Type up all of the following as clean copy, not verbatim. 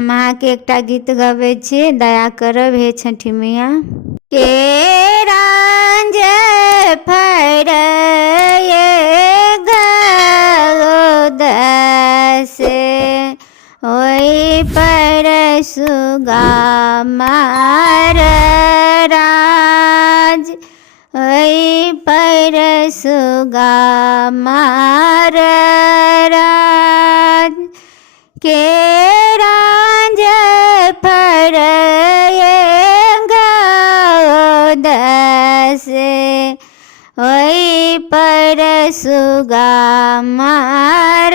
हम अहाँके एकटा गीत गबै छी, दया करब हे छठी मैया। के रांझ फरये से ओई पर सुगा मार राज, ओई पर सुगा मार राज। के रांझ फरये से ओई पर सुगा मार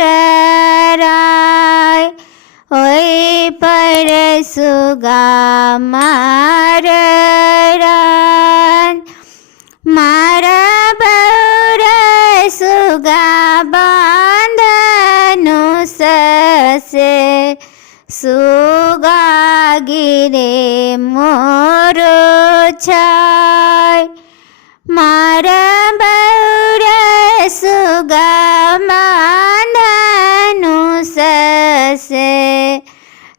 राय, ओई पर सुगा मार राय। मार बौर सुगा बांधनु से सुगा गिरे मोर छाय। मार बौर सुगा बांधनु से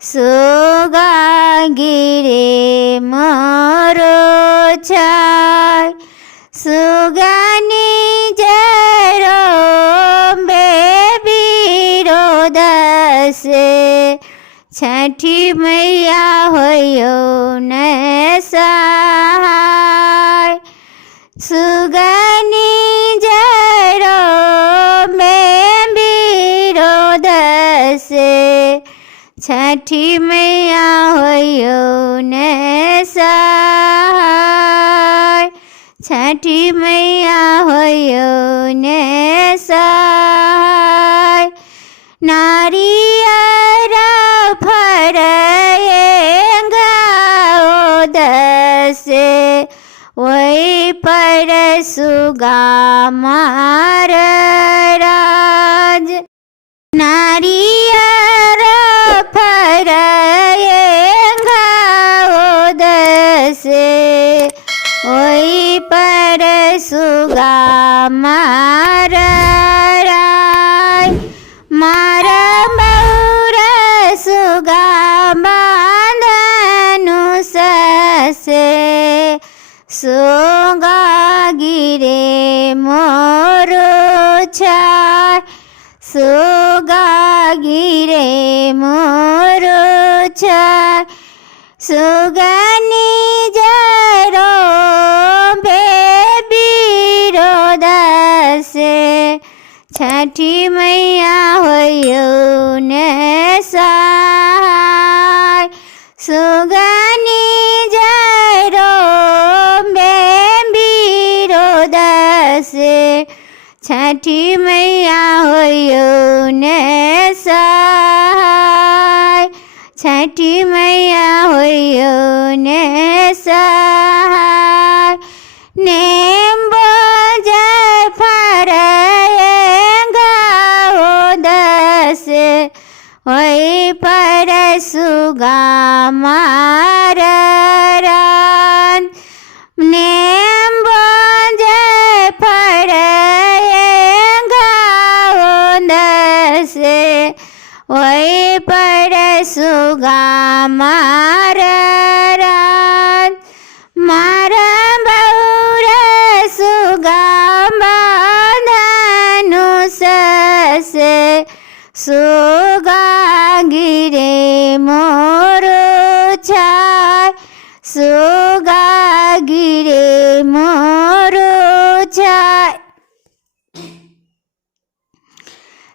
सुगा गिरे मोर छाय। सुगनी जरो विरोध से छठी मैया होयो न सहाय। सुगनी जरो विरोध से छठी मैया होयो न सहाय। छठी मैया होयो न सहाय। नारियर फरये से ओई पर सुगा मार राज। नारियर फरये से ओई पर सुगा मार राय। मार बौर सुगा बांधनु से सुगा गिरे मोर छाय। सुगा गिरे मोर छाय। सुगनी जरो विरोध से छठी मैया होयो न सहाय। सुगनी जरो विरोध से छठी मैया होयो न सहाय। छठी मैया होयो न सहाय। नेम्बो फरये से ओई पर सुगा मार रान। नेम्बो फरये से ओई पर सुगा मार रान। मार बौर सुगा बांधनु से सुगा गिरे मोर छाय। सुगा गिरे मोर छाय।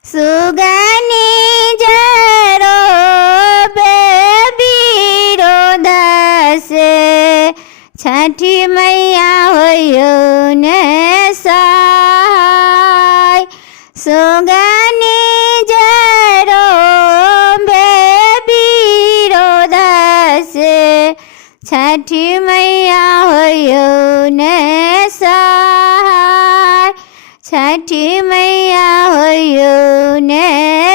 सुगनी जरो विरोध से छठी मैया होयो न सहाय। सुगनी जरो विरोध से छठी मैया होयो न सहाय। छठी मैया होयो न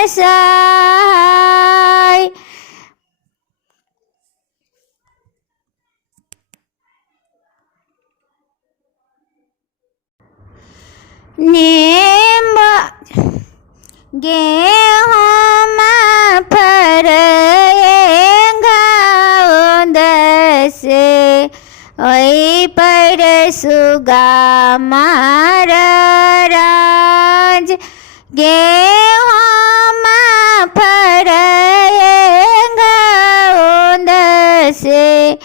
सहाय। नेम गेहूँ फरये ओई पर सुगा मारा राज गेहूँમાં ફરયે ગોંદ છે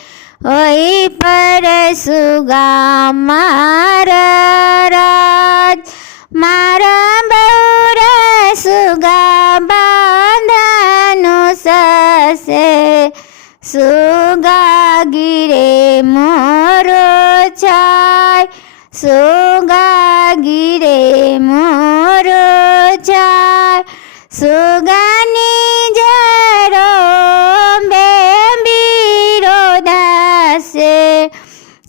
ઓઈ પર સુગા મારા રાજ મારા બહુરા સુગા બાંધાનું સસે સુગા ગીરે મોરો છાય સુગા ગીરે મોરો છાય સુગાની જરો બેબીરો દાસે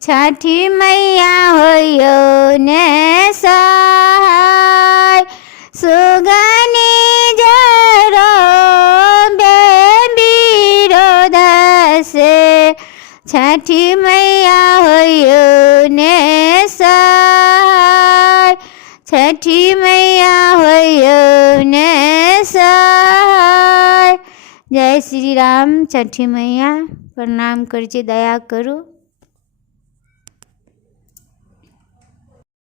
છઠી મૈયા હોયો ને સહાય સુગાની જરો બેબીરો દાસે છઠી મૈયા હોયો ને સહાય છઠી મૈયા હોયો ને સહાય। जय श्री राम। छठी मैया प्रणाम करजे, दया करो।